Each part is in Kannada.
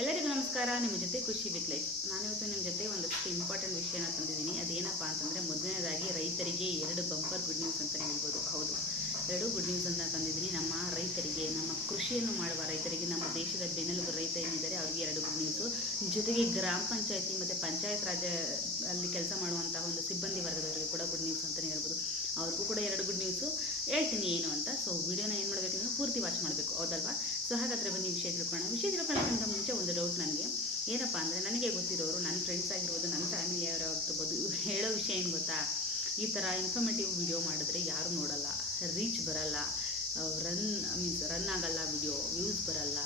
ಎಲ್ಲರಿಗೂ ನಮಸ್ಕಾರ. ನಿಮ್ಮ ಜೊತೆ ಖುಷಿ ವಿತ್ ಲೈಫ್. ನಾನಿವತ್ತು ನಿಮ್ಮ ಜೊತೆ ಒಂದಷ್ಟು ಇಂಪಾರ್ಟೆಂಟ್ ವಿಷಯನ ತಂದಿದ್ದೀನಿ. ಅದೇನಪ್ಪ ಅಂತಂದರೆ, ಮೊದಲನೇದಾಗಿ ರೈತರಿಗೆ 2 ಬಂಪರ್ ಗುಡ್ ನ್ಯೂಸ್ ಅಂತಲೇ ಹೇಳ್ಬೋದು. ಹೌದು, 2 ಗುಡ್ ನ್ಯೂಸ್ ಅಂತ ತಂದಿದ್ದೀನಿ. ನಮ್ಮ ರೈತರಿಗೆ, ನಮ್ಮ ಕೃಷಿಯನ್ನು ಮಾಡುವ ರೈತರಿಗೆ, ನಮ್ಮ ದೇಶದ ಬೆನ್ನೆಲುಬು ರೈತ ಏನಿದ್ದಾರೆ ಅವ್ರಿಗೆ 2 ಗುಡ್ ನ್ಯೂಸು. ಜೊತೆಗೆ ಗ್ರಾಮ ಪಂಚಾಯತಿ ಮತ್ತು ಪಂಚಾಯತ್ ರಾಜ್ ಅಲ್ಲಿ ಕೆಲಸ ಮಾಡುವಂತಹ ಒಂದು ಸಿಬ್ಬಂದಿ ವರ್ಗದವರಿಗೆ ಕೂಡ ಗುಡ್ ನ್ಯೂಸ್ ಅಂತಲೇ ಹೇಳ್ಬೋದು. ಅವ್ರಿಗೂ ಕೂಡ 2 ಗುಡ್ ನ್ಯೂಸು ಹೇಳ್ತೀನಿ ಏನು ಅಂತ. ಸೊ ವಿಡಿಯೋನ ಏನು ಮಾಡಬೇಕು, ನೀವು ಪೂರ್ತಿ ವಾಚ್ ಮಾಡಬೇಕು, ಹೌದಲ್ವಾ? ಸೊ ಹಾಗಾದರೆ ಬನ್ನಿ ವಿಷಯ ತಿಳ್ಕೊಳ್ಳೋಕ್ಕಿಂತ ಮುಂಚೆ ಒಂದು ಡೌಟ್ ನನಗೆ. ಏನಪ್ಪ ಅಂದರೆ, ನನಗೆ ಗೊತ್ತಿರೋರು, ನನ್ನ ಫ್ರೆಂಡ್ಸ್ ಆಗಿರ್ಬೋದು, ನನ್ನ ಫ್ಯಾಮಿಲಿಯವರಾಗಿರ್ಬೋದು, ಇವ್ರು ಹೇಳೋ ವಿಷಯ ಏನು ಗೊತ್ತಾ? ಈ ಥರ ಇನ್ಫಾರ್ಮೇಟಿವ್ ವಿಡಿಯೋ ಮಾಡಿದ್ರೆ ಯಾರು ನೋಡಲ್ಲ, ರೀಚ್ ಬರಲ್ಲ, ರನ್ ಆಗಲ್ಲ, ವಿಡಿಯೋ ವ್ಯೂಸ್ ಬರಲ್ಲ.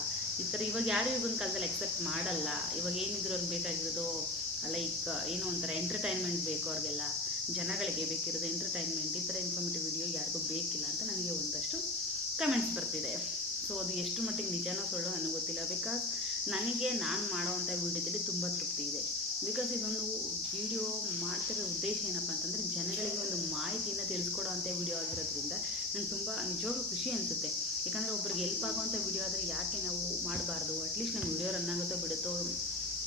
ಈ ಥರ ಇವಾಗ ಯಾರು ಇವೊಂದು ಕಾಲದಲ್ಲಿ ಎಕ್ಸೆಪ್ಟ್ ಮಾಡಲ್ಲ. ಇವಾಗ ಏನಿದ್ರು ಅವ್ರಿಗೆ ಬೇಕಾಗಿರೋದು ಲೈಕ್ ಏನೋ ಒಂಥರ ಎಂಟರ್ಟೈನ್ಮೆಂಟ್ ಬೇಕು ಅವ್ರಿಗೆಲ್ಲ, ಜನಗಳಿಗೆ ಬೇಕಿರೋದು ಎಂಟರ್ಟೈನ್ಮೆಂಟ್. ಈ ಥರ ಇನ್ಫಾರ್ಮೇಟಿವ್ ವಿಡಿಯೋ ಯಾರಿಗೂ ಬೇಕಿಲ್ಲ ಅಂತ ನನಗೆ ಒಂದಷ್ಟು ಕಮೆಂಟ್ಸ್ ಬರ್ತಿದೆ. ಸೊ ಅದು ಎಷ್ಟು ಮಟ್ಟಿಗೆ ನಿಜನೋ ಸುಳ್ಳೋ ನನಗೆ ಗೊತ್ತಿಲ್ಲ. ಬಿಕಾಸ್ ನನಗೆ ನಾನು ಮಾಡೋವಂಥ ವಿಡಿಯೋದಲ್ಲಿ ತುಂಬ ತೃಪ್ತಿ ಇದೆ. ಬಿಕಾಸ್ ಇದೊಂದು ವಿಡಿಯೋ ಮಾಡ್ತಿರೋ ಉದ್ದೇಶ ಏನಪ್ಪ ಅಂತಂದರೆ, ಜನಗಳಿಗೆ ಒಂದು ಮಾಹಿತಿಯನ್ನು ತಿಳಿಸ್ಕೊಡೋ ಅಂಥ ವಿಡಿಯೋ ಆಗಿರೋದ್ರಿಂದ ನನಗೆ ತುಂಬ ನಿಜವಾಗ್ಲೂ ಖುಷಿ ಅನಿಸುತ್ತೆ. ಯಾಕಂದರೆ ಒಬ್ರಿಗೆ ಹೆಲ್ಪ್ ಆಗೋವಂಥ ವಿಡಿಯೋ ಆದರೆ ಯಾಕೆ ನಾವು ಮಾಡಬಾರ್ದು? ಅಟ್ಲೀಸ್ಟ್ ನಮ್ಮ ವಿಡಿಯೋ ರನ್ ಆಗುತ್ತೋ ಬಿಡುತ್ತೋ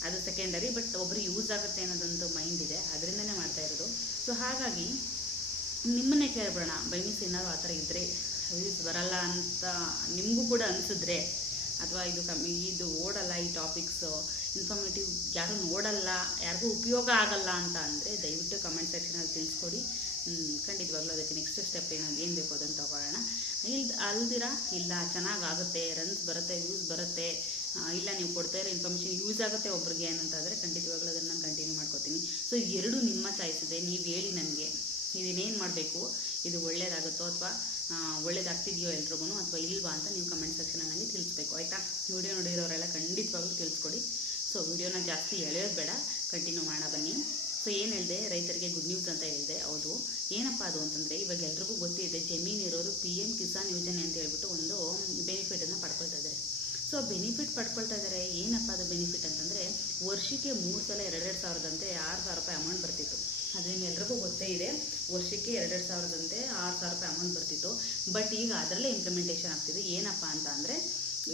ಅದು ಸೆಕೆಂಡರಿ, ಬಟ್ ಒಬ್ರಿಗೆ ಯೂಸ್ ಆಗುತ್ತೆ ಅನ್ನೋದೊಂದು ಮೈಂಡ್ ಇದೆ, ಅದರಿಂದನೇ ಮಾಡ್ತಾ ಇರೋದು. ಸೊ ಹಾಗಾಗಿ ನಿಮ್ಮನ್ನೇ ಕೇಳ್ಬಿಡೋಣ, ಬೈ ಮಿಸ್ ಏನಾದ್ರು ಆ ಥರ ಇದ್ದರೆ, ವ್ಯೂಸ್ ಬರಲ್ಲ ಅಂತ ನಿಮಗೂ ಕೂಡ ಅನಿಸಿದ್ರೆ, ಅಥವಾ ಇದು ಓಡಲ್ಲ, ಈ ಟಾಪಿಕ್ಸು ಇನ್ಫಾರ್ಮೇಟಿವ್ ಯಾರೂ ನೋಡಲ್ಲ, ಯಾರಿಗೂ ಉಪಯೋಗ ಆಗಲ್ಲ ಅಂತ ಅಂದರೆ ದಯವಿಟ್ಟು ಕಮೆಂಟ್ ಸೆಕ್ಷನಲ್ಲಿ ತಿಳಿಸ್ಕೊಡಿ. ಖಂಡಿತವಾಗ್ಲೂ ಅದಕ್ಕೆ ನೆಕ್ಸ್ಟ್ ಸ್ಟೆಪ್ ಏನು ಬೇಕು ಅದನ್ನು ತಗೊಳ್ಳೋಣ. ಅಲ್ದಿರಾ ಇಲ್ಲ ಚೆನ್ನಾಗಾಗುತ್ತೆ, ರನ್ಸ್ ಬರುತ್ತೆ, ವ್ಯೂಸ್ ಬರುತ್ತೆ, ಇಲ್ಲ ನೀವು ಕೊಡ್ತಾ ಇರೋ ಇನ್ಫಾರ್ಮೇಷನ್ ಯೂಸ್ ಆಗುತ್ತೆ ಒಬ್ರಿಗೆ ಏನಂತಾದರೆ ಖಂಡಿತವಾಗ್ಲೂ ಅದನ್ನು ನಾನು ಕಂಟಿನ್ಯೂ ಮಾಡ್ಕೋತೀನಿ. ಸೊ 2 ನಿಮ್ಮ ಚಾಯ್ಸ್ ಇದೆ. ನೀವು ಹೇಳಿ ನನಗೆ ಇದನ್ನೇನು ಮಾಡಬೇಕು, ಇದು ಒಳ್ಳೇದಾಗುತ್ತೋ ಅಥವಾ ಒಳ್ಳೇದಾಗ್ತಿದೆಯೋ ಎಲ್ರಿಗೂ ಅಥವಾ ಇಲ್ವಾ ಅಂತ ನೀವು ಕಮೆಂಟ್ ಸೆಕ್ಷನಲ್ಲಿ ನನಗೆ ತಿಳಿಸ್ಬೇಕು, ಆಯಿತಾ? ವಿಡಿಯೋ ನೋಡಿರೋರೆಲ್ಲ ಖಂಡಿತವಾಗ್ಲೂ ತಿಳಿಸ್ಕೊಡಿ. ಸೊ ವಿಡಿಯೋನ ಜಾಸ್ತಿ ಎಳೆಯೋದು ಬೇಡ, ಕಂಟಿನ್ಯೂ ಮಾಡೋಣ ಬನ್ನಿ. ಸೊ ಏನು ಹೇಳಿದೆ, ರೈತರಿಗೆ ಗುಡ್ ನ್ಯೂಸ್ ಅಂತ ಹೇಳಿದೆ. ಹೌದು, ಏನಪ್ಪ ಅದು ಅಂತಂದರೆ, ಇವಾಗ ಎಲ್ರಿಗೂ ಗೊತ್ತಿದೆ, ಜಮೀನಿರೋರು PM ಕಿಸಾನ್ ಯೋಜನೆ ಅಂತ ಹೇಳ್ಬಿಟ್ಟು ಒಂದು ಬೆನಿಫಿಟನ್ನು ಪಡ್ಕೊಳ್ತಾ ಇದ್ದಾರೆ. ಸೊ ಬೆನಿಫಿಟ್ ಪಡ್ಕೊಳ್ತಾ ಇದ್ದಾರೆ. ಏನಪ್ಪ ಅದು ಬೆನಿಫಿಟ್ ಅಂತಂದರೆ, ವರ್ಷಕ್ಕೆ 3 ಸಲ 2,2 ಸಾವಿರದಂತೆ 6,000 ರೂಪಾಯಿ ಅಮೌಂಟ್ ಬರ್ತಿತ್ತು. ಅದು ನಿಮ್ಮೆಲ್ರಿಗೂ ಗೊತ್ತೇ ಇದೆ, ವರ್ಷಕ್ಕೆ 2,2 ಸಾವಿರದಂತೆ 6,000 ರೂಪಾಯಿ ಅಮೌಂಟ್ ಬರ್ತಿತ್ತು. ಬಟ್ ಈಗ ಅದರಲ್ಲೇ ಇಂಪ್ಲಿಮೆಂಟೇಷನ್ ಆಗ್ತಿದೆ. ಏನಪ್ಪ ಅಂತ ಅಂದರೆ,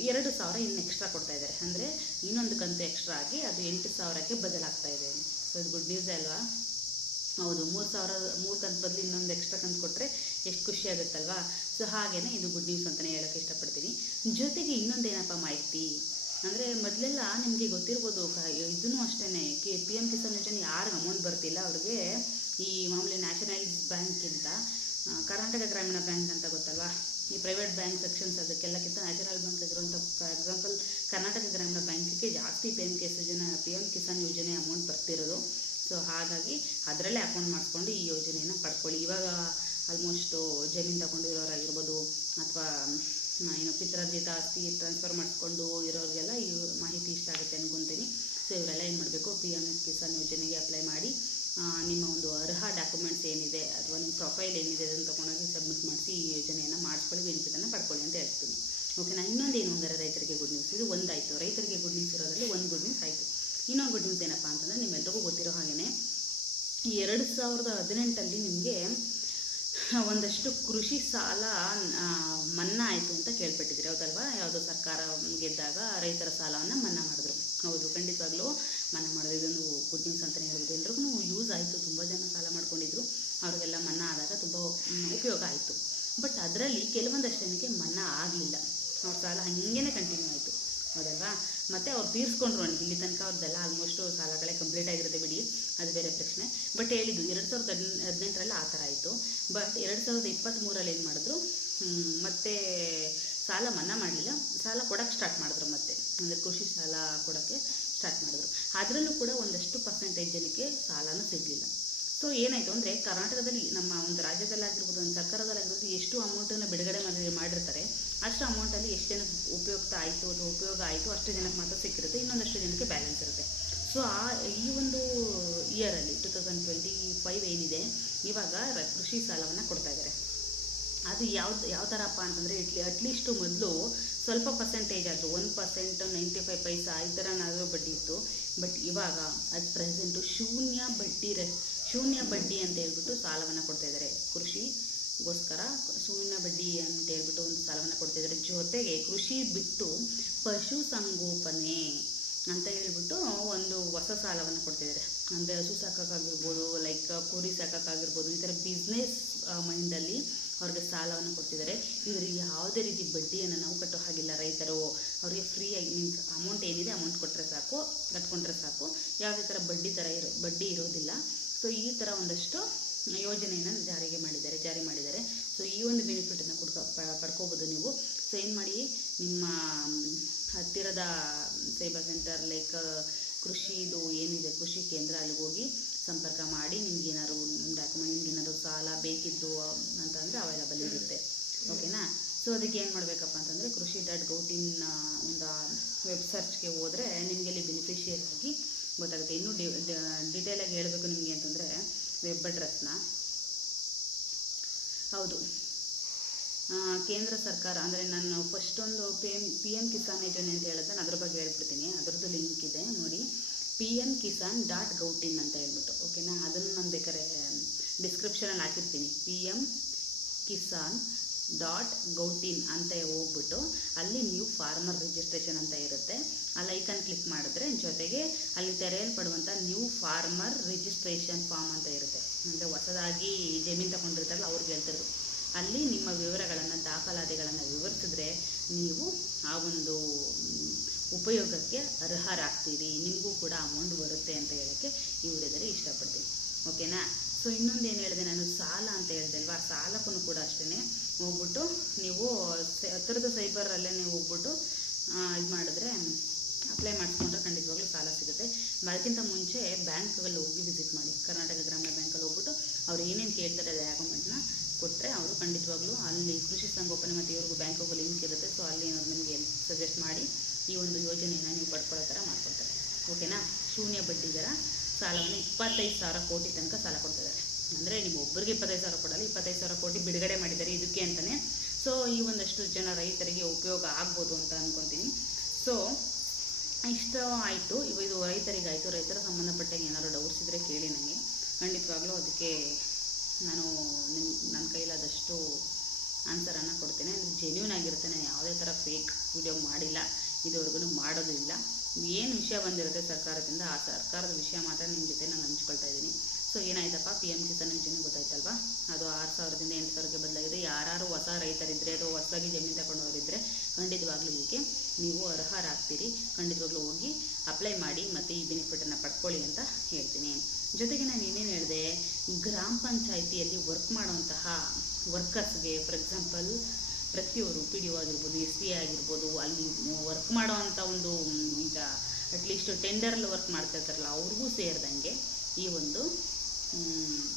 2,000 ಇನ್ನು ಎಕ್ಸ್ಟ್ರಾ ಕೊಡ್ತಾ ಇದ್ದಾರೆ. ಅಂದರೆ ಇನ್ನೊಂದು ಕಂತು ಎಕ್ಸ್ಟ್ರಾ ಆಗಿ ಅದು 8,000ಕ್ಕೆ ಬದಲಾಗ್ತಾ ಇದೆ. ಸೊ ಇದು ಗುಡ್ ನ್ಯೂಸ್ ಅಲ್ವಾ? ಹೌದು, 3 ಕಂತು ಬದಲು ಇನ್ನೊಂದು ಎಕ್ಸ್ಟ್ರಾ ಕಂತು ಕೊಟ್ಟರೆ ಎಷ್ಟು ಖುಷಿ ಆಗುತ್ತಲ್ವಾ? ಸೊ ಹಾಗೇ ಇದು ಗುಡ್ ನ್ಯೂಸ್ ಅಂತಲೇ ಹೇಳೋಕ್ಕೆ ಇಷ್ಟಪಡ್ತೀನಿ. ಜೊತೆಗೆ ಇನ್ನೊಂದೇನಪ್ಪ ಮಾಹಿತಿ ಅಂದರೆ, ಮೊದಲೆಲ್ಲ ನಿಮಗೆ ಗೊತ್ತಿರ್ಬೋದು, ಇದೂ ಅಷ್ಟೇ, PM ಕಿಸಾನ್ ಯೋಜನೆ ಯಾರಿಗೆ ಅಮೌಂಟ್ ಬರ್ತಿಲ್ಲ ಅವ್ರಿಗೆ ಈ ಮಾಮೂಲಿ ನ್ಯಾಷನಲೈಸ್ ಬ್ಯಾಂಕ್ಗಿಂತ ಕರ್ನಾಟಕ ಗ್ರಾಮೀಣ ಬ್ಯಾಂಕ್ ಅಂತ ಗೊತ್ತಲ್ವಾ, ಈ ಪ್ರೈವೇಟ್ ಬ್ಯಾಂಕ್ ಸೆಕ್ಷನ್ಸ್ ಅದಕ್ಕೆಲ್ಲಕ್ಕಿಂತ ನ್ಯಾಷನಲ್ ಬ್ಯಾಂಕ್ ಇರುವಂಥ, ಫಾರ್ ಎಕ್ಸಾಂಪಲ್ ಕರ್ನಾಟಕ ಗ್ರಾಮೀಣ ಬ್ಯಾಂಕಿಗೆ ಜಾಸ್ತಿ PM ಕಿಸಾನ್ ಯೋಜನೆ ಅಮೌಂಟ್ ಬರ್ತಿರೋದು. ಸೊ ಹಾಗಾಗಿ ಅದರಲ್ಲೇ ಅಕೌಂಟ್ ಮಾಡಿಸ್ಕೊಂಡು ಈ ಯೋಜನೆಯನ್ನು ಪಡ್ಕೊಳ್ಳಿ. ಇವಾಗ ಆಲ್ಮೋಸ್ಟು ಜಮೀನು ತಗೊಂಡಿರೋರಾಗಿರ್ಬೋದು ಅಥವಾ ಏನು ಪಿತ್ರಾರ್ಜಿತ ಆಸ್ತಿ ಟ್ರಾನ್ಸ್ಫರ್ ಮಾಡಿಸ್ಕೊಂಡು ಇರೋರಿಗೆಲ್ಲ ಈ ಮಾಹಿತಿ ಇಷ್ಟ ಆಗುತ್ತೆ ಅಂದ್ಕೊತೀನಿ. ಸೊ ಇವರೆಲ್ಲ ಏನು ಮಾಡಬೇಕು, PM ಕಿಸಾನ್ ಯೋಜನೆಗೆ ಅಪ್ಲೈ ಮಾಡಿ ನಿಮ್ಮ ಒಂದು ಅರ್ಹ ಡಾಕ್ಯುಮೆಂಟ್ಸ್ ಏನಿದೆ ಅಥವಾ ನಿಮ್ಮ ಪ್ರೊಫೈಲ್ ಏನಿದೆ ಅದನ್ನು ತೊಗೊಂಡೋಗಿ ಸಬ್ಮಿಟ್ ಮಾಡಿಸಿ ಈ ಯೋಜನೆಯನ್ನು ಮಾಡಿಸ್ಕೊಳ್ಳಿ, ಬೆನಿಫಿಟನ್ನು ಪಡ್ಕೊಳ್ಳಿ ಅಂತ ಹೇಳ್ತೀನಿ. ಓಕೆನಾ? ಇನ್ನೊಂದೇನು ಅಂದರೆ, ರೈತರಿಗೆ ಗುಡ್ ನ್ಯೂಸ್. ಇದು ಒಂದಾಯಿತು, ರೈತರಿಗೆ ಗುಡ್ ನ್ಯೂಸ್ ಇರೋದ್ರಲ್ಲಿ ಒಂದು ಗುಡ್ ನ್ಯೂಸ್ ಆಯಿತು. ಇನ್ನೊಂದು ಗುಡ್ ನ್ಯೂಸ್ ಏನಪ್ಪ ಅಂತಂದರೆ, ನಿಮ್ಮೆಲ್ರಿಗೂ ಗೊತ್ತಿರೋ ಹಾಗೆಯೇ 2018 ನಿಮಗೆ ಒಂದಷ್ಟು ಕೃಷಿ ಸಾಲ ಮನ್ನಾ ಆಯಿತು ಅಂತ ಕೇಳ್ಪಟ್ಟಿದ್ದೀರಿ, ಹೌದಲ್ವಾ? ಯಾವುದೋ ಸರ್ಕಾರ ಗೆದ್ದಾಗ ರೈತರ ಸಾಲವನ್ನು ಮನ್ನಾ ಮಾಡಿದ್ರು. ಹೌದು, ಖಂಡಿತವಾಗ್ಲೂ ಮನ್ನಾ ಮಾಡಿದ್ರು. ಇದೊಂದು ಗುಡ್ ನ್ಯೂಸ್ ಅಂತಲೇ ಹೇಳ್ಬೋದು. ಎಲ್ರಿಗೂ ಯೂಸ್ ಆಯಿತು. ತುಂಬ ಜನ ಸಾಲ ಮಾಡ್ಕೊಂಡಿದ್ರು, ಅವ್ರಿಗೆಲ್ಲ ಮನ್ನಾ ಆದಾಗ ತುಂಬ ಉಪಯೋಗ ಆಯಿತು. ಬಟ್ ಅದರಲ್ಲಿ ಕೆಲವೊಂದಷ್ಟು ಜನಕ್ಕೆ ಮನ್ನಾ ಆಗಲಿಲ್ಲ, ಅವ್ರ ಸಾಲ ಹಾಗೇ ಕಂಟಿನ್ಯೂ ಆಯಿತು, ಹೌದಲ್ವಾ? ಮತ್ತು ಅವ್ರು ತೀರಿಸ್ಕೊಂಡ್ರು. ಇಲ್ಲಿ ತನಕ ಅವ್ರದ್ದೆಲ್ಲ ಆಲ್ಮೋಸ್ಟು ಸಾಲಗಳೇ ಕಂಪ್ಲೀಟ್ ಆಗಿರುತ್ತೆ, ಬಿಡಿ, ಅದು ಬೇರೆ ಪ್ರಶ್ನೆ. ಬಟ್ ಹೇಳಿದ್ದು 2018 ಆ ಥರ ಆಯಿತು. ಬಟ್ 2023 ಏನು ಮಾಡಿದ್ರು, ಮತ್ತೆ ಸಾಲ ಮನ್ನಾ ಮಾಡಲಿಲ್ಲ, ಸಾಲ ಕೊಡೋಕ್ಕೆ ಸ್ಟಾರ್ಟ್ ಮಾಡಿದ್ರು. ಮತ್ತೆ ಅಂದರೆ ಕೃಷಿ ಸಾಲ ಕೊಡೋಕ್ಕೆ ಸ್ಟಾರ್ಟ್ ಮಾಡಿದ್ರು. ಅದರಲ್ಲೂ ಕೂಡ ಒಂದಷ್ಟು ಪರ್ಸೆಂಟೇಜ್ ಜನಕ್ಕೆ ಸಾಲನೂ ಸಿಗಲಿಲ್ಲ. ಸೊ ಏನಾಯಿತು ಅಂದರೆ, ಕರ್ನಾಟಕದಲ್ಲಿ ನಮ್ಮ ಒಂದು ರಾಜ್ಯದಲ್ಲಾಗಿರ್ಬೋದು, ಒಂದು ಸರ್ಕಾರದಲ್ಲಾಗಿರ್ಬೋದು, ಎಷ್ಟು ಅಮೌಂಟನ್ನು ಬಿಡುಗಡೆ ಮಾಡಿರ್ತಾರೆ, ಅಷ್ಟು ಅಮೌಂಟಲ್ಲಿ ಎಷ್ಟು ಜನಕ್ಕೆ ಉಪಯುಕ್ತ ಆಯಿತು ಅಥವಾ ಉಪಯೋಗ ಆಯಿತು ಅಷ್ಟು ಜನಕ್ಕೆ ಮಾತ್ರ ಸಿಕ್ಕಿರುತ್ತೆ, ಇನ್ನೊಂದಷ್ಟು ಜನಕ್ಕೆ ಬ್ಯಾಲೆನ್ಸ್ ಇರುತ್ತೆ. ಸೊ ಈ ಒಂದು ಇಯರಲ್ಲಿ 2025 ಏನಿದೆ, ಇವಾಗ ಕೃಷಿ ಸಾಲವನ್ನು ಕೊಡ್ತಾ ಇದ್ದಾರೆ. ಅದು ಯಾವ ಥರಪ್ಪ ಅಂತಂದರೆ, ಅಟ್ಲೀಸ್ಟು ಮೊದಲು ಸ್ವಲ್ಪ ಪರ್ಸೆಂಟೇಜ್ ಆದರೂ 1%, 95 ಪೈಸಾ ಈ ಥರನಾದರೂ ಬಡ್ಡಿ ಇತ್ತು. ಬಟ್ ಇವಾಗ ಅಟ್ ಪ್ರೆಸೆಂಟು ಶೂನ್ಯ ಬಡ್ಡಿ ಅಂತ ಹೇಳ್ಬಿಟ್ಟು ಸಾಲವನ್ನು ಕೊಡ್ತಾಯಿದ್ದಾರೆ. ಕೃಷಿಗೋಸ್ಕರ ಶೂನ್ಯ ಬಡ್ಡಿ ಅಂತ ಹೇಳ್ಬಿಟ್ಟು ಒಂದು ಸಾಲವನ್ನು ಕೊಡ್ತಾಯಿದ್ದಾರೆ. ಜೊತೆಗೆ ಕೃಷಿ ಬಿಟ್ಟು ಪಶು ಸಂಗೋಪನೆ ಅಂತ ಹೇಳ್ಬಿಟ್ಟು ಒಂದು ಹೊಸ ಸಾಲವನ್ನು ಕೊಡ್ತಿದ್ದಾರೆ. ಅಂದರೆ ಹಸು ಸಾಕೋಕ್ಕಾಗಿರ್ಬೋದು, ಲೈಕ್ ಕುರಿ ಸಾಕೋಕ್ಕಾಗಿರ್ಬೋದು, ಈ ಥರ ಬಿಸ್ನೆಸ್ ಮೈಂಡಲ್ಲಿ ಅವ್ರಿಗೆ ಸಾಲವನ್ನು ಕೊಡ್ತಿದ್ದಾರೆ. ಇದರಿಗೆ ಯಾವುದೇ ರೀತಿ ಬಡ್ಡಿಯನ್ನು ನಾವು ಕಟ್ಟೋ ಹಾಗಿಲ್ಲ. ರೈತರು ಅವರಿಗೆ ಫ್ರೀಯಾಗಿ ಮೀನ್ಸ್ ಅಮೌಂಟ್ ಏನಿದೆ ಅಮೌಂಟ್ ಕೊಟ್ಟರೆ ಸಾಕು, ಕಟ್ಕೊಂಡ್ರೆ ಸಾಕು, ಯಾವುದೇ ಥರ ಬಡ್ಡಿ ಇರೋದಿಲ್ಲ. ಸೊ ಈ ಥರ ಒಂದಷ್ಟು ಯೋಜನೆಯನ್ನು ಜಾರಿ ಮಾಡಿದ್ದಾರೆ. ಸೊ ಈ ಒಂದು ಬೆನಿಫಿಟನ್ನು ಪಡ್ಕೋಬೋದು ನೀವು. ಸೊ ಏನು ಮಾಡಿ, ನಿಮ್ಮ ಹತ್ತಿರದ ಸೈಬರ್ ಸೆಂಟರ್ ಲೈಕ್ ಕೃಷಿದು ಏನಿದೆ ಕೃಷಿ ಕೇಂದ್ರ, ಅಲ್ಲಿಗೆ ಹೋಗಿ ಸಂಪರ್ಕ ಮಾಡಿ ನಿಮ್ಗೇನಾದ್ರು ನಿಮ್ಮ ಡಾಕ್ಯುಮೆಂಟ್, ನಿಮ್ಗೇನಾದ್ರು ಸಾಲ ಬೇಕಿದ್ದು ಅಂತಂದರೆ ಅವೈಲಬಲ್ ಇರುತ್ತೆ. ಓಕೆನಾ. ಸೊ ಅದಕ್ಕೆ ಏನು ಮಾಡಬೇಕಪ್ಪ ಅಂತಂದರೆ ಕೃಷಿ.gov.in ಒಂದು ವೆಬ್ ಸರ್ಚ್ಗೆ ಹೋದರೆ ನಿಮಗೆ ಇಲ್ಲಿ ಬೆನಿಫಿಷಿಯರಿ ಆಗಿ ಗೊತ್ತಾಗುತ್ತೆ. ಇನ್ನೂ ಡಿಟೇಲಾಗಿ ಹೇಳಬೇಕು ನಿಮಗೆ ಅಂತಂದರೆ ವೆಬ್ ಅಡ್ರೆಸ್ನ, ಹೌದು, ಕೇಂದ್ರ ಸರ್ಕಾರ ಅಂದರೆ ನಾನು ಫಸ್ಟ್ ಒಂದು PM ಕಿಸಾನ್ ಯೋಜನೆ ಅಂತ ಹೇಳಿದ್ರೆ ನಾನು ಅದ್ರ ಬಗ್ಗೆ ಹೇಳ್ಬಿಡ್ತೀನಿ. ಅದರದ್ದು ಲಿಂಕ್ ಇದೆ ನೋಡಿ, pmkisan.gov.in ಅಂತ ಹೇಳ್ಬಿಟ್ಟು. ಓಕೆನಾ. ಅದನ್ನು ನಾನು ಬೇಕಾದ್ರೆ ಡಿಸ್ಕ್ರಿಪ್ಷನಲ್ಲಿ ಹಾಕಿರ್ತೀನಿ. pmkisan.gov.in ಅಂತ ಹೋಗ್ಬಿಟ್ಟು ಅಲ್ಲಿ ನ್ಯೂ ಫಾರ್ಮರ್ ರಿಜಿಸ್ಟ್ರೇಷನ್ ಅಂತ ಇರುತ್ತೆ. ಆ ಐಕನ್ ಕ್ಲಿಕ್ ಮಾಡಿದ್ರೆ ಜೊತೆಗೆ ಅಲ್ಲಿ ತೆರೆಯಲ್ಪಡುವಂಥ ನ್ಯೂ ಫಾರ್ಮರ್ ರಿಜಿಸ್ಟ್ರೇಷನ್ ಫಾರ್ಮ್ ಅಂತ ಇರುತ್ತೆ. ಅಂದರೆ ಹೊಸದಾಗಿ ಜಮೀನು ತಗೊಂಡಿರ್ತಾರಲ್ಲ ಅವ್ರಿಗೆ ಹೇಳ್ತಿರೋದು. ಅಲ್ಲಿ ನಿಮ್ಮ ವಿವರಗಳನ್ನು, ದಾಖಲಾತಿಗಳನ್ನು ವಿವರಿಸಿದ್ರೆ ನೀವು ಆ ಒಂದು ಉಪಯೋಗಕ್ಕೆ ಅರ್ಹರಾಗ್ತೀರಿ, ನಿಮಗೂ ಕೂಡ ಅಮೌಂಟ್ ಬರುತ್ತೆ ಅಂತ ಹೇಳೋಕ್ಕೆ ಈ ವಿಡಿಯೋದಲ್ಲಿ ಇಷ್ಟಪಡ್ತೀನಿ. ಓಕೆನಾ. ಸೊ ಇನ್ನೊಂದು ಏನು ಹೇಳಿದೆ ನಾನು, ಸಾಲ ಅಂತ ಹೇಳಿದೆ ಅಲ್ವಾ, ಸಾಲಕ್ಕೂ ಕೂಡ ಅಷ್ಟೇ ಹೋಗ್ಬಿಟ್ಟು ನೀವು ಹತ್ತಿರದ ಸೈಬರಲ್ಲೇ ನೀವು ಹೋಗ್ಬಿಟ್ಟು ಇದು ಮಾಡಿದ್ರೆ ಅಪ್ಲೈ ಮಾಡಿಸ್ಕೊಂಡ್ರೆ ಖಂಡಿತವಾಗ್ಲೂ ಸಾಲ ಸಿಗುತ್ತೆ. ಅದಕ್ಕಿಂತ ಮುಂಚೆ ಬ್ಯಾಂಕ್ಗಳಲ್ಲಿ ಹೋಗಿ ವಿಸಿಟ್ ಮಾಡಿ. ಕರ್ನಾಟಕ ಗ್ರಾಮೀಣ ಬ್ಯಾಂಕಲ್ಲಿ ಹೋಗ್ಬಿಟ್ಟು ಅವ್ರು ಏನೇನು ಕೇಳ್ತಾರೆ ಡಾಕ್ಯುಮೆಂಟ್ನ ಕೊಟ್ಟರೆ ಅವರು ಖಂಡಿತವಾಗ್ಲೂ ಅಲ್ಲಿ ಕೃಷಿ ಸಂಗೋಪನೆ ಮತ್ತು ಇವ್ರಿಗೂ ಬ್ಯಾಂಕಿಗೂ ಲಿಂಕ್ ಇರುತ್ತೆ. ಸೊ ಅಲ್ಲಿ ಏನಾದ್ರು ನಿಮಗೆ ಸಜೆಸ್ಟ್ ಮಾಡಿ ಈ ಒಂದು ಯೋಜನೆಯನ್ನು ನೀವು ಪಡ್ಕೊಳ್ಳೋ ಥರ ಮಾಡ್ಕೊಳ್ತಾರೆ. ಓಕೆನಾ. ಶೂನ್ಯ ಬಡ್ಡಿ ದರ ಸಾಲವನ್ನು 25,000 ಕೋಟಿ ತನಕ ಸಾಲ ಕೊಡ್ತಿದ್ದಾರೆ. ಅಂದರೆ ನೀವು ಒಬ್ಬರಿಗೆ 25,000 ಕೊಡಲ್ಲ, 25,000 ಕೋಟಿ ಬಿಡುಗಡೆ ಮಾಡಿದ್ದಾರೆ ಇದಕ್ಕೆ ಅಂತಲೇ. ಸೊ ಈ ಒಂದಷ್ಟು ಜನ ರೈತರಿಗೆ ಉಪಯೋಗ ಆಗ್ಬೋದು ಅಂತ ಅಂದ್ಕೊತೀನಿ. ಸೊ ಇಷ್ಟ ಆಯಿತು, ಇದು ರೈತರಿಗಾಯಿತು. ರೈತರ ಸಂಬಂಧಪಟ್ಟಾಗ ಏನಾದ್ರು ಡೌಟ್ಸ್ ಇದ್ದರೆ ಕೇಳಿ ನನಗೆ, ಖಂಡಿತವಾಗ್ಲೂ ಅದಕ್ಕೆ ನಾನು ನನ್ನ ಕೈಲಾದಷ್ಟು ಆನ್ಸರನ್ನು ಕೊಡ್ತೇನೆ. ಅದು ಜೆನ್ಯೂನ್ ಆಗಿರುತ್ತೆ. ನಾನು ಯಾವುದೇ ಥರ ಫೇಕ್ ವಿಡಿಯೋ ಮಾಡಿಲ್ಲ, ಇದುವರೆಗೂ ಮಾಡೋದು ಇಲ್ಲ. ಏನು ವಿಷಯ ಬಂದಿರುತ್ತೆ ಸರ್ಕಾರದಿಂದ, ಆ ಸರ್ಕಾರದ ವಿಷಯ ಮಾತ್ರ ನಿಮ್ಮ ಜೊತೆ ನಾನು ಹಂಚ್ಕೊಳ್ತಾ ಇದ್ದೀನಿ. ಸೊ ಏನಾಯ್ತಪ್ಪ, PM ಕಿಸಾನ್ ಯೋಜನೆ ಗೊತ್ತಾಯ್ತಲ್ವಾ, ಅದು 6,000ದಿಂದ 8,000ಕ್ಕೆ ಬದಲಾಗಿದೆ. ಯಾರು ಹೊಸ ರೈತರಿದ್ದರೆ ಅಥವಾ ಹೊಸದಾಗಿ ಜಮೀನು ತಗೊಂಡವರಿದ್ದರೆ ಖಂಡಿತವಾಗ್ಲೂ ಇದಕ್ಕೆ ನೀವು ಅರ್ಹರಾಗ್ತೀರಿ. ಖಂಡಿತವಾಗ್ಲೂ ಹೋಗಿ ಅಪ್ಲೈ ಮಾಡಿ ಮತ್ತು ಈ ಬೆನಿಫಿಟನ್ನು ಪಡ್ಕೊಳ್ಳಿ ಅಂತ ಹೇಳ್ತೀನಿ. ಜೊತೆಗೆ ನಾನು ಏನೇನು ಹೇಳಿದೆ, ಗ್ರಾಮ ಪಂಚಾಯಿತಿಯಲ್ಲಿ ವರ್ಕ್ ಮಾಡುವಂತಹ ವರ್ಕರ್ಸ್ಗೆ, ಫಾರ್ ಎಕ್ಸಾಂಪಲ್ ಪ್ರತಿಯೊಬ್ಬರು PDO ಆಗಿರ್ಬೋದು, SC ಆಗಿರ್ಬೋದು, ಅಲ್ಲಿ ವರ್ಕ್ ಮಾಡೋವಂಥ ಒಂದು ಈಗ ಅಟ್ಲೀಸ್ಟ್ ಟೆಂಡರಲ್ಲಿ ವರ್ಕ್ ಮಾಡ್ತಾ ಇರ್ತಾರಲ್ಲ ಅವ್ರಿಗೂ ಸೇರಿದಂಗೆ ಈ ಒಂದು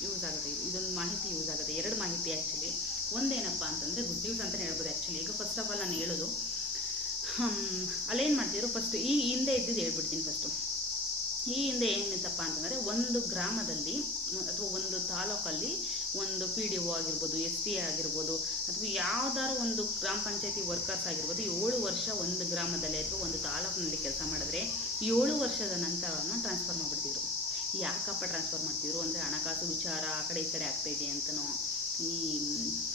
ಯೂಸ್ ಆಗುತ್ತೆ. ಇದೊಂದು ಮಾಹಿತಿ ಯೂಸ್ ಆಗುತ್ತೆ. 2 ಮಾಹಿತಿ ಆ್ಯಕ್ಚುಲಿ. ಒಂದೇನಪ್ಪ ಅಂತಂದರೆ ಗುಡ್ ನ್ಯೂಸ್ ಅಂತಲೇ ಹೇಳ್ಬೋದು ಆ್ಯಕ್ಚುಲಿ. ಈಗ ಫಸ್ಟ್ ಆಫ್ ಆಲ್ ನಾನು ಹೇಳೋದು, ಅಲ್ಲೇನು ಮಾಡ್ತಿದ್ರು ಫಸ್ಟ್ ಈ ಹಿಂದೆ ಇದ್ದಿದ್ದು ಹೇಳ್ಬಿಡ್ತೀನಿ. ಫಸ್ಟು ಈ ಹಿಂದೆ ಏನಿತ್ತಪ್ಪ ಅಂತಂದರೆ, ಒಂದು ಗ್ರಾಮದಲ್ಲಿ ಅಥವಾ ಒಂದು ತಾಲೂಕಲ್ಲಿ ಒಂದು PDO ಆಗಿರ್ಬೋದು, ST ಆಗಿರ್ಬೋದು, ಅಥವಾ ಯಾವುದಾದ್ರು ಒಂದು ಗ್ರಾಮ ಪಂಚಾಯತಿ ವರ್ಕರ್ಸ್ ಆಗಿರ್ಬೋದು, 7 ವರ್ಷ ಒಂದು ಗ್ರಾಮದಲ್ಲಿ ಅಥವಾ ಒಂದು ತಾಲೂಕಿನಲ್ಲಿ ಕೆಲಸ ಮಾಡಿದ್ರೆ 7 ವರ್ಷದ ನಂತರವನ್ನು ಟ್ರಾನ್ಸ್ಫರ್ ಮಾಡಿಬಿಡ್ತಿದ್ರು. ಯಾಕಪ್ಪ ಟ್ರಾನ್ಸ್ಫರ್ ಮಾಡ್ತಿದ್ರು ಅಂದರೆ, ಹಣಕಾಸು ವಿಚಾರ ಆ ಕಡೆ ಈ ಕಡೆ ಆಗ್ತಾಯಿದೆ ಅಂತನೋ, ಈ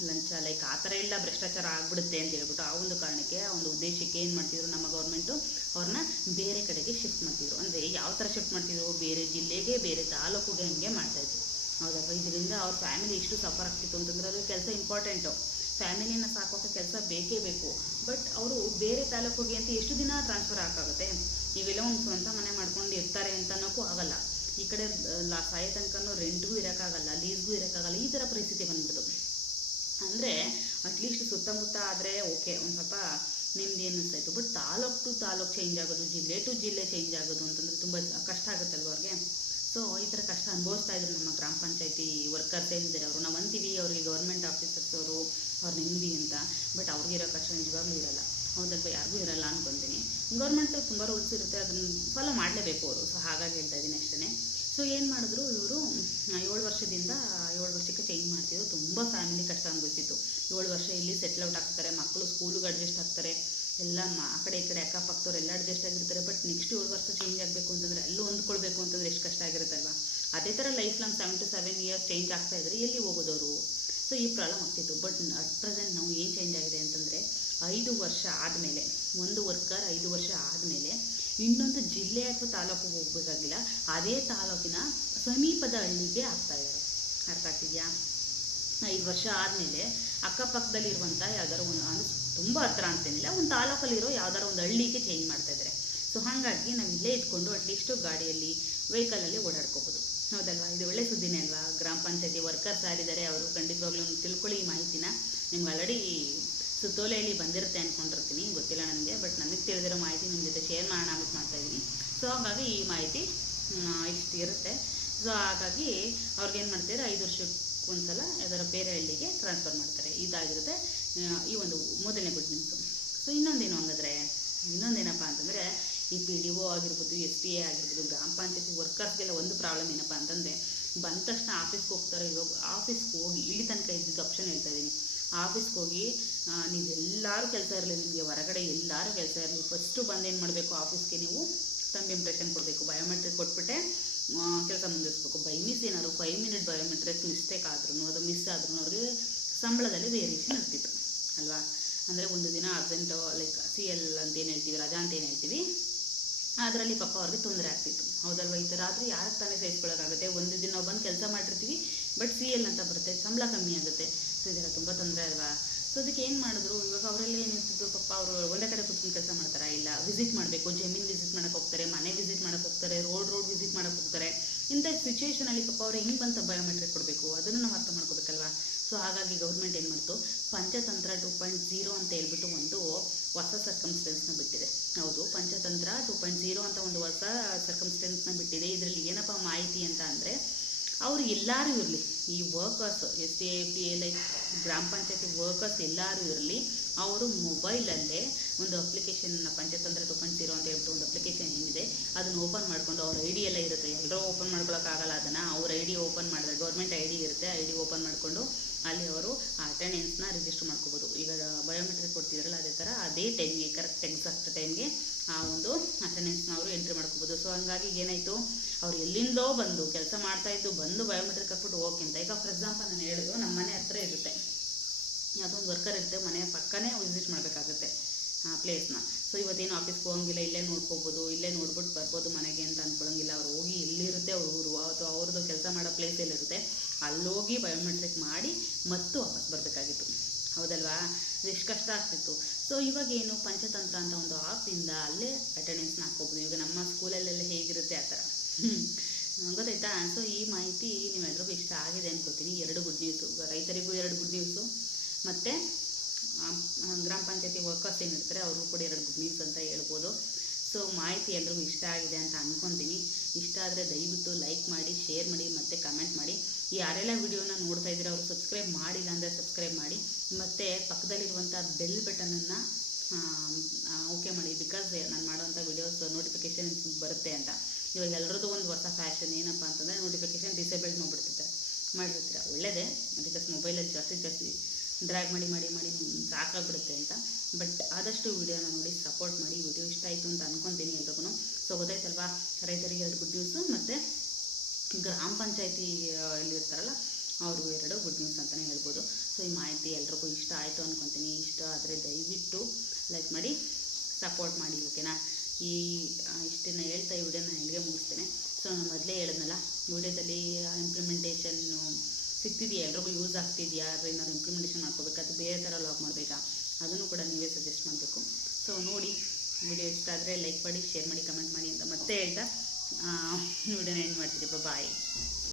ಲಂಚ ಲೈಕ್ ಆ ಥರ ಎಲ್ಲ ಭ್ರಷ್ಟಾಚಾರ ಆಗಿಬಿಡುತ್ತೆ ಅಂತ ಹೇಳ್ಬಿಟ್ಟು ಆ ಒಂದು ಕಾರಣಕ್ಕೆ, ಆ ಒಂದು ಉದ್ದೇಶಕ್ಕೆ ಏನು ಮಾಡ್ತಿದ್ರು ನಮ್ಮ ಗೌರ್ಮೆಂಟು, ಅವ್ರನ್ನ ಬೇರೆ ಕಡೆಗೆ ಶಿಫ್ಟ್ ಮಾಡ್ತಿದ್ರು. ಅಂದರೆ ಯಾವ ಥರ ಶಿಫ್ಟ್ ಮಾಡ್ತಿದ್ರು, ಬೇರೆ ಜಿಲ್ಲೆಗೆ, ಬೇರೆ ತಾಲೂಕಿಗೆ ಹಂಗೆ ಮಾಡ್ತಾಯಿದ್ರು. ಹೌದಲ್ವ. ಇದರಿಂದ ಅವ್ರ ಫ್ಯಾಮಿಲಿ ಎಷ್ಟು ಸಫರ್ ಆಗ್ತಿತ್ತು ಅಂತಂದರೆ, ಅದು ಕೆಲಸ ಇಂಪಾರ್ಟೆಂಟು, ಫ್ಯಾಮಿಲಿನ ಸಾಕೋಕ್ಕೆ ಕೆಲಸ ಬೇಕೇ ಬೇಕು. ಬಟ್ ಅವರು ಬೇರೆ ತಾಲೂಕಿಗೆ ಅಂತ ಎಷ್ಟು ದಿನ ಟ್ರಾನ್ಸ್ಫರ್ ಹಾಕಾಗುತ್ತೆ. ಇವೆಲ್ಲ ಒಂದು ಸ್ವಂತ ಮನೆ ಮಾಡ್ಕೊಂಡು ಇರ್ತಾರೆ ಅಂತ ಅನ್ನೋಕ್ಕೂ ಆಗಲ್ಲ. ಈ ಕಡೆ ಸಾಯೋ ತನಕನೂ ರೆಂಟ್ಗೂ ಇರೋಕ್ಕಾಗಲ್ಲ, ಲೀಸ್ಗೂ ಇರೋಕ್ಕಾಗಲ್ಲ. ಈ ಥರ ಪರಿಸ್ಥಿತಿ ಬಂದ್ಬಿಡ್ತು. ಅಂದರೆ ಅಟ್ಲೀಸ್ಟ್ ಸುತ್ತಮುತ್ತ ಆದರೆ ಓಕೆ, ಒಂದು ಸ್ವಲ್ಪ ನೆಮ್ಮದಿ ಅನ್ನಿಸ್ತಾಯಿತ್ತು. But taluk to taluk change ಆಗೋದು, ಜಿಲ್ಲೆ ಟು ಜಿಲ್ಲೆ ಚೇಂಜ್ ಆಗೋದು ಅಂತಂದರೆ ತುಂಬ ಕಷ್ಟ ಆಗುತ್ತಲ್ವ ಅವ್ರಿಗೆ. ಸೊ ಈ ಥರ ಕಷ್ಟ ಅನುಭವಿಸ್ತಾ ಇದ್ರು ನಮ್ಮ ಗ್ರಾಮ ಪಂಚಾಯತಿ ವರ್ಕರ್ಸ್ ಏನಿದ್ದಾರೆ ಅವರು. ನಾವು ಅಂತೀವಿ ಅವ್ರಿಗೆ ಗೌರ್ಮೆಂಟ್ ಆಫೀಸರ್ಸ್ ಅವರು ಅವ್ರ ನೆಮ್ಮದಿ ಅಂತ, ಬಟ್ ಅವ್ರಿಗಿರೋ ಕಷ್ಟ ನಿಜವಾಗ್ಲೂ ಇರಲ್ಲ. ಹೌದಲ್ವ, ಯಾರಿಗೂ ಇರಲ್ಲ ಅಂದ್ಕೊತೀನಿ. ಗೌರ್ಮೆಂಟ್ ತುಂಬ ರೂಲ್ಸ್ ಇರುತ್ತೆ, ಅದನ್ನು ಫಾಲೋ ಮಾಡಲೇಬೇಕು ಅವರು. ಸೊ ಹಾಗಾಗಿ ಹೇಳ್ತಾ ಇದ್ದೀನಿ ಅಷ್ಟೇ. ಸೊ ಏನು ಮಾಡಿದ್ರು ಇವರು, 7 ವರ್ಷದಿಂದ 7 ವರ್ಷಕ್ಕೆ ಚೇಂಜ್ ಮಾಡ್ತಿದ್ರು. ತುಂಬ ಫ್ಯಾಮಿಲಿ ಕಷ್ಟ ಅನುಭವಿಸಿತ್ತು. 7 ವರ್ಷ ಇಲ್ಲಿ ಸೆಟ್ಲ್ ಔಟ್ ಆಗ್ತಾರೆ, ಮಕ್ಕಳು ಸ್ಕೂಲಿಗೆ ಅಡ್ಜಸ್ಟ್ ಆಗ್ತಾರೆ, ಎಲ್ಲ ಆ ಕಡೆ ಈ ಕಡೆ ಅಕ್ಕಪಕ್ಕದವ್ರು ಎಲ್ಲ ಅಡ್ಜಸ್ಟ್ ಆಗಿರ್ತಾರೆ. ಬಟ್ ನೆಕ್ಸ್ಟ್ 7 ವರ್ಷ ಚೇಂಜ್ ಆಗಬೇಕು ಅಂತಂದರೆ, ಅಲ್ಲೂ ಹೊಂದ್ಕೊಳ್ಬೇಕು ಅಂತಂದರೆ ಎಷ್ಟು ಕಷ್ಟ ಆಗಿರುತ್ತಲ್ವ. ಅದೇ ಥರ life long 7 to 7 years change ಆಗ್ತಾ ಇದ್ದರೆ ಎಲ್ಲಿ ಹೋಗೋದವರು. ಸೊ ಈ ಪ್ರಾಬ್ಲಮ್ ಆಗ್ತಿತ್ತು. ಬಟ್ ಅಟ್ ಪ್ರೆಸೆಂಟ್ ನಾವು ಏನು ಚೇಂಜ್ ಆಗಿದೆ ಅಂತಂದರೆ, 5 ವರ್ಷ ಆದಮೇಲೆ ಒಂದು ವರ್ಕರ್ 5 ವರ್ಷ ಆದಮೇಲೆ ಇನ್ನೊಂದು ಜಿಲ್ಲೆ ಅಥವಾ ತಾಲೂಕಿಗೆ ಹೋಗಬೇಕಾಗಿಲ್ಲ, ಅದೇ ತಾಲೂಕಿನ ಸಮೀಪದ ಹಳ್ಳಿಗೆ ಹಾಕ್ತಾಯಿದ್ದಾರೆ. ಅರ್ಥ ಆಗ್ತಿದೆಯಾ? 5 ವರ್ಷ ಆದಮೇಲೆ ಅಕ್ಕಪಕ್ಕದಲ್ಲಿರುವಂಥ ಯಾವ್ದಾರು ಒಂದು ತುಂಬ ಹತ್ರ ಅಂತೇನಿಲ್ಲ, ಒಂದು ತಾಲೂಕಲ್ಲಿರೋ ಯಾವ್ದಾರು ಒಂದು ಹಳ್ಳಿಗೆ ಚೇಂಜ್ ಮಾಡ್ತಾಯಿದ್ದಾರೆ. ಸೊ ಹಾಗಾಗಿ ನಾವು ಇಲ್ಲೇ ಇಟ್ಕೊಂಡು ಅಟ್ಲೀಸ್ಟು ಗಾಡಿಯಲ್ಲಿ ವೆಹಿಕಲಲ್ಲಿ ಓಡಾಡ್ಕೋಬೋದು. ಹೌದಲ್ವಾ? ಇದು ಒಳ್ಳೆ ಸುದ್ದಿನೇ ಅಲ್ವಾ? ಗ್ರಾಮ ಪಂಚಾಯತಿ ವರ್ಕರ್ಸ್ ಯಾರಿದ್ದಾರೆ ಅವರು ಖಂಡಿತವಾಗ್ಲೂ ತಿಳ್ಕೊಳ್ಳಿ ಈ ಮಾಹಿತಿನ. ನಿಮ್ಗೆ ಆಲ್ರೆಡಿ ಸುತ್ತೋಲೆಯಲ್ಲಿ ಬಂದಿರುತ್ತೆ ಅಂದ್ಕೊಂಡಿರ್ತೀನಿ, ಗೊತ್ತಿಲ್ಲ ನನಗೆ, ಬಟ್ ನನಗೆ ತಿಳಿದಿರೋ ಮಾಹಿತಿ ನಿಮ್ಮ ಜೊತೆ ಶೇರ್ ಮಾಡೋಣ ಅಂತ ಮಾಡ್ತಾಯಿದ್ದೀನಿ. ಸೊ ಹಾಗಾಗಿ ಈ ಮಾಹಿತಿ ಇಷ್ಟು ಇರುತ್ತೆ. ಸೊ ಹಾಗಾಗಿ ಅವ್ರಿಗೇನು ಮಾಡ್ತಾರೆ, 5 ವರ್ಷಕ್ಕೆ ಒಂದ್ಸಲ ಯಾವ್ದಾರ ಬೇರೆ ಹಳ್ಳಿಗೆ ಟ್ರಾನ್ಸ್ಫರ್ ಮಾಡ್ತಾರೆ. ಇದಾಗಿರುತ್ತೆ ಈ ಒಂದು ಮೊದಲನೇ ಗುಡ್ ನ್ಯೂಸು. ಸೊ ಇನ್ನೊಂದೇನಪ್ಪ ಅಂತಂದರೆ, ಈ PDO ಆಗಿರ್ಬೋದು, STA ಆಗಿರ್ಬೋದು, ಗ್ರಾಮ ಪಂಚಾಯತಿ ವರ್ಕರ್ಸ್ಗೆಲ್ಲ ಒಂದು ಪ್ರಾಬ್ಲಮ್ ಏನಪ್ಪ ಅಂತಂದರೆ, ಬಂದ ತಕ್ಷಣ ಆಫೀಸ್ಗೆ ಹೋಗ್ತಾರೆ. ಇವಾಗ ಆಫೀಸ್ಗೆ ಹೋಗಿ ಇಲ್ಲಿ ತನಕ ಇದ್ದಿದ್ದು ಆಪ್ಷನ್ ಹೇಳ್ತಾ ಇದ್ದೀನಿ. ಆಫೀಸ್ಗೆ ಹೋಗಿ ನೀವೆಲ್ಲರೂ ಕೆಲಸ ಇರಲಿ, ನಿಮಗೆ ಹೊರಗಡೆ ಎಲ್ಲರೂ ಕೆಲಸ ಇರಲಿ, ಫಸ್ಟು ಬಂದೇನು ಮಾಡಬೇಕು, ಆಫೀಸ್ಗೆ ನೀವು ತಂಬ್ ಇಂಪ್ರೆಷನ್ ಕೊಡಬೇಕು. ಬಯೋಮೆಟ್ರಿಕ್ ಕೊಟ್ಬಿಟ್ಟೆ ಕೆಲಸ ಮುಂದುವರಿಸ್ಬೇಕು. ಬೈ ಮಿಸ್ ಏನಾದ್ರು 5 ಮಿನಿಟ್ ಬಯೋಮೆಟ್ರಿಕ್ ಮಿಸ್ಟೇಕ್ ಆದ್ರೂ ಅದು ಮಿಸ್ ಆದ್ರೂ ಅವ್ರಿಗೆ ಸಂಬಳದಲ್ಲಿ ವೇರಿಯೇಷನ್ ಇರ್ತಿತ್ತು ಅಲ್ವಾ? ಅಂದರೆ ಒಂದು ದಿನ ಅಬ್ಸೆಂಟ್, ಲೈಕ್ CL ಅಂತ ಏನು ಹೇಳ್ತೀವಿ, ರಜಾ ಅಂತ ಏನು ಹೇಳ್ತೀವಿ, ಅದರಲ್ಲಿ ಪಾಪ ಅವ್ರಿಗೆ ತೊಂದರೆ ಆಗ್ತಿತ್ತು. ಹೌದಲ್ವ? ಈ ಥರ ಆದರೆ ಯಾರಿಗೆ ತಾನೇ ಸಹಿಸ್ಕೊಳ್ಳೋಕ್ಕಾಗುತ್ತೆ? ಒಂದು ದಿನ ನಾವು ಬಂದು ಕೆಲಸ ಮಾಡಿರ್ತೀವಿ, ಬಟ್ CL ಅಂತ ಬರುತ್ತೆ, ಸಂಬಳ ಕಮ್ಮಿ ಆಗುತ್ತೆ. ಸೊ ಇದೆಲ್ಲ ತುಂಬ ತೊಂದರೆ ಅಲ್ವಾ? ಸೊ ಅದಕ್ಕೆ ಏನು ಮಾಡಿದ್ರು, ಇವಾಗ ಅವರೆಲ್ಲ ಏನಿರ್ತಿದ್ರು, ಪಾಪ ಅವರು ಒಂದೇ ಕಡೆ ಕೂತ್ಕೊಂಡು ಕೆಲಸ ಮಾಡ್ತಾರಾ? ಇಲ್ಲ, ವಿಸಿಟ್ ಮಾಡಬೇಕು, ಜಮೀನು ವಿಸಿಟ್ ಮಾಡೋಕ್ಕೆ ಹೋಗ್ತಾರೆ, ಮನೆ ವಿಸಿಟ್ ಮಾಡೋಕ್ಕೆ ಹೋಗ್ತಾರೆ, ರೋಡ್ ವಿಸಿಟ್ ಮಾಡೋಕ್ಕೆ ಹೋಗ್ತಾರೆ. ಇಂಥ ಸಿಚುವೇಷನಲ್ಲಿ ಪಾಪ ಅವ್ರು ಹೆಂಗೆ ಬಂತ ಬಯೋಮೆಟ್ರಿಕ್ ಕೊಡಬೇಕು, ಅದನ್ನು ನಾವು ಅರ್ಥ ಮಾಡ್ಕೋಬೇಕಲ್ವಾ? ಸೊ ಹಾಗಾಗಿ ಗೌರ್ಮೆಂಟ್ ಏನು ಮಾಡ್ತು, ಪಂಚತಂತ್ರ 2.0 ಅಂತ ಹೇಳ್ಬಿಟ್ಟು ಒಂದು ಹೊಸ ಸರ್ಕಮ್ಸ್ಟೆನ್ಸ್ನ ಬಿಟ್ಟಿದೆ. ಹೌದು, ಪಂಚತಂತ್ರ 2.0 ಅಂತ ಒಂದು ಹೊಸ ಸರ್ಕಮ್ಸ್ಟೆನ್ಸ್ನ ಬಿಟ್ಟಿದೆ. ಇದರಲ್ಲಿ ಏನಪ್ಪ ಮಾಹಿತಿ ಅಂತ ಅಂದರೆ, ಅವರು ಎಲ್ಲರೂ ಇರಲಿ, ಈ ವರ್ಕರ್ಸ್ STA FTA ಲೈಕ್ ಗ್ರಾಮ ಪಂಚಾಯತಿ ವರ್ಕರ್ಸ್ ಎಲ್ಲರೂ ಇರಲಿ, ಅವರು ಮೊಬೈಲಲ್ಲೇ ಒಂದು ಅಪ್ಲಿಕೇಶನ್, ಪಂಚತಂತ್ರ 2.0 ಅಂತ ಹೇಳ್ಬಿಟ್ಟು ಒಂದು ಅಪ್ಲಿಕೇಶನ್ ಏನಿದೆ ಅದನ್ನು ಓಪನ್ ಮಾಡಿಕೊಂಡು, ಅವ್ರ ID ಎಲ್ಲ ಇರುತ್ತೆ, ಎಲ್ಲರೂ ಓಪನ್ ಮಾಡ್ಕೊಳ್ಳೋಕ್ಕಾಗಲ್ಲ ಅದನ್ನು. ಅವ್ರ ID ಓಪನ್ ಮಾಡಿದ್ರೆ, ಗೌರ್ಮೆಂಟ್ ID ಇರುತ್ತೆ, ID ಓಪನ್ ಮಾಡಿಕೊಂಡು ಅಲ್ಲಿ ಅವರು ಅಟೆಂಡೆನ್ಸ್ನ ರಿಜಿಸ್ಟರ್ ಮಾಡ್ಕೋಬೋದು. ಈಗ ಬಯೋಮೆಟ್ರಿಕ್ ಕೊಡ್ತಿದ್ರಲ್ಲ ಅದೇ ಥರ ಅದೇ ಟೈಮ್ಗೆ, ಕರೆಕ್ಟ್ ಎಕ್ಸಾಕ್ಟ್ ಟೈಮ್ಗೆ ಆ ಒಂದು ಅಟೆಂಡೆನ್ಸ್ನ ಅವರು ಎಂಟ್ರಿ ಮಾಡ್ಕೋಬೋದು. ಸೊ ಹಂಗಾಗಿ ಏನಾಯಿತು, ಅವ್ರು ಎಲ್ಲಿಂದೋ ಬಂದು ಕೆಲಸ ಮಾಡ್ತಾಯಿದ್ದು ಬಂದು ಬಯೋಮೆಟ್ರಿಕ್ ಹಾಕ್ಬಿಟ್ಟು ಹೋಗ್ಕಿಂತ, ಈಗ ಫಾರ್ ಎಕ್ಸಾಂಪಲ್ ನಾನು ಹೇಳಿದ್ರು, ನಮ್ಮ ಮನೆ ಹತ್ರ ಇರುತ್ತೆ, ಯಾವುದೊಂದು ವರ್ಕರ್ ಇರುತ್ತೆ, ಮನೆಯ ಪಕ್ಕನೇ ವಿಸಿಟ್ ಮಾಡಬೇಕಾಗುತ್ತೆ ಪ್ಲೇಸ್ನ. ಸೊ ಇವತ್ತೇನು ಆಫೀಸ್ಗೆ ಹೋಗಂಗಿಲ್ಲ, ಇಲ್ಲೇ ನೋಡ್ಕೋಬೋದು, ಇಲ್ಲೇ ನೋಡ್ಬಿಟ್ಟು ಬರ್ಬೋದು ಮನೆಗೆ ಅಂತ ಅಂದ್ಕೊಳ್ಳೋಂಗಿಲ್ಲ. ಅವ್ರು ಹೋಗಿ ಎಲ್ಲಿರುತ್ತೆ ಅವ್ರ ಊರು ಅಥವಾ ಅವ್ರದ್ದು ಕೆಲಸ ಮಾಡೋ ಪ್ಲೇಸ್ ಎಲ್ಲಿರುತ್ತೆ ಅಲ್ಲೋಗಿ ಬಯೋಮೆಟ್ರಿಕ್ ಮಾಡಿ ಮತ್ತು ವಾಪಸ್ ಬರಬೇಕಾಗಿತ್ತು. ಹೌದಲ್ವಾ? ಎಷ್ಟು ಕಷ್ಟ ಆಗ್ತಿತ್ತು. ಸೊ ಇವಾಗೇನು, ಪಂಚತಂತ್ರ ಅಂತ ಒಂದು ಆ್ಯಪಿಂದ ಅಲ್ಲೇ ಅಟೆಂಡೆನ್ಸ್ನ ಹಾಕ್ಕೋಬೋದು. ಈಗ ನಮ್ಮ ಸ್ಕೂಲಲ್ಲೆಲ್ಲ ಹೇಗಿರುತ್ತೆ ಆ ಥರ, ಗೊತ್ತಾಯ್ತಾ? ಸೊ ಈ ಮಾಹಿತಿ ನೀವೆಲ್ಲರಿಗೂ ಇಷ್ಟ ಆಗಿದೆ ಅನ್ಕೋತೀನಿ. 2 ಗುಡ್ ನ್ಯೂಸು, ರೈತರಿಗೂ 2 ಗುಡ್ ನ್ಯೂಸು, ಮತ್ತು ಗ್ರಾಮ ಪಂಚಾಯತಿ ವರ್ಕರ್ಸ್ ಏನಿರ್ತಾರೆ ಅವ್ರಿಗೂ ಕೂಡ 2 ಗುಡ್ ನ್ಯೂಸ್ ಅಂತ ಹೇಳ್ಬೋದು. ಸೊ ಮಾಹಿತಿ ಎಲ್ರಿಗೂ ಇಷ್ಟ ಆಗಿದೆ ಅಂತ ಅಂದ್ಕೊತೀನಿ. ಇಷ್ಟ ಆದರೆ ದಯವಿಟ್ಟು ಲೈಕ್ ಮಾಡಿ, ಶೇರ್ ಮಾಡಿ ಮತ್ತು ಕಮೆಂಟ್ ಮಾಡಿ. ಯಾರೆಲ್ಲ ವಿಡಿಯೋನ ನೋಡ್ತಾ ಇದ್ದೀರಾ ಅವರು ಸಬ್ಸ್ಕ್ರೈಬ್ ಮಾಡಿಲ್ಲ ಅಂದರೆ ಸಬ್ಸ್ಕ್ರೈಬ್ ಮಾಡಿ, ಮತ್ತು ಪಕ್ಕದಲ್ಲಿರುವಂಥ ಬೆಲ್ ಬಟನನ್ನು ಓಕೆ ಮಾಡಿ. ಬಿಕಾಸ್ ನಾನು ಮಾಡೋವಂಥ ವಿಡಿಯೋಸ್ ನೋಟಿಫಿಕೇಷನ್ ಬರುತ್ತೆ ಅಂತ. ಇವಾಗ ಎಲ್ಲರದ್ದು ಒಂದು ಹೊಸ ಫ್ಯಾಷನ್ ಏನಪ್ಪ ಅಂತಂದರೆ, ನೋಟಿಫಿಕೇಷನ್ ಡಿಸೇಬಲ್ಡ್ ಮಾಡಿರ್ತೀರ, ಒಳ್ಳೆಯದೇ, ಬಿಕಾಸ್ ಮೊಬೈಲಲ್ಲಿ ಜಾಸ್ತಿ ಡ್ರ್ಯಾಗ್ ಮಾಡಿ ಸಾಕಾಗ್ಬಿಡುತ್ತೆ ಅಂತ. ಬಟ್ ಆದಷ್ಟು ವಿಡಿಯೋನ ನೋಡಿ ಸಪೋರ್ಟ್ ಮಾಡಿ. ವಿಡಿಯೋ ಇಷ್ಟ ಆಯಿತು ಅಂತ ಅಂದ್ಕೊತೀನಿ ಎಲ್ರಿಗೂ. ಸೊ ಗೊತ್ತಾಯ್ತಲ್ವಾ? ರೈತರಿಗೆ 2 ಗುಡ್ ನ್ಯೂಸು, ಮತ್ತು ಗ್ರಾಮ ಪಂಚಾಯತಿ ಇರ್ತಾರಲ್ಲ ಅವ್ರಿಗೂ 2 ಗುಡ್ ನ್ಯೂಸ್ ಅಂತಲೇ ಹೇಳ್ಬೋದು. ಸೊ ಈ ಮಾಹಿತಿ ಎಲ್ರಿಗೂ ಇಷ್ಟ ಆಯಿತು ಅಂದ್ಕೊತೀನಿ. ಇಷ್ಟ ಆದರೆ ದಯವಿಟ್ಟು ಲೈಕ್ ಮಾಡಿ, ಸಪೋರ್ಟ್ ಮಾಡಿ, ಓಕೆನಾ? ಇಷ್ಟನ್ನು ಹೇಳ್ತಾ ಈ ವಿಡಿಯೋನ ಇಲ್ಲಿಗೆ ಮುಗಿಸ್ತೇನೆ. ಸೊ ನಾನು ಮೊದಲೇ ಹೇಳಿದ್ನಲ್ಲ, ವಿಡಿಯೋದಲ್ಲಿ ಇಂಪ್ಲಿಮೆಂಟೇಷನ್ನು ಸಿಗ್ತಿದೆಯಾ, ಎಲ್ರಿಗೂ ಯೂಸ್ ಆಗ್ತಿದೆಯಾ, ಏನಾದ್ರು ಇಂಪ್ಲಿಮೆಂಟೇಷನ್ ಮಾಡ್ಕೋಬೇಕಾದ್ರೆ ಬೇರೆ ಥರ ಲಾಗ್ ಮಾಡಬೇಕಾ, ಅದನ್ನು ಕೂಡ ನೀವೇ ಸಜೆಸ್ಟ್ ಮಾಡಬೇಕು. ಸೊ ನೋಡಿ, ವಿಡಿಯೋ ಇಷ್ಟ ಆದರೆ ಲೈಕ್ ಮಾಡಿ, ಶೇರ್ ಮಾಡಿ, ಕಮೆಂಟ್ ಮಾಡಿ ಅಂತ ಮತ್ತೆ ಹೇಳ್ತಾ ವಿಡಿಯೋನ ಎಂಡ್ ಮಾಡ್ತೀರಿ. ಬಾಯ್.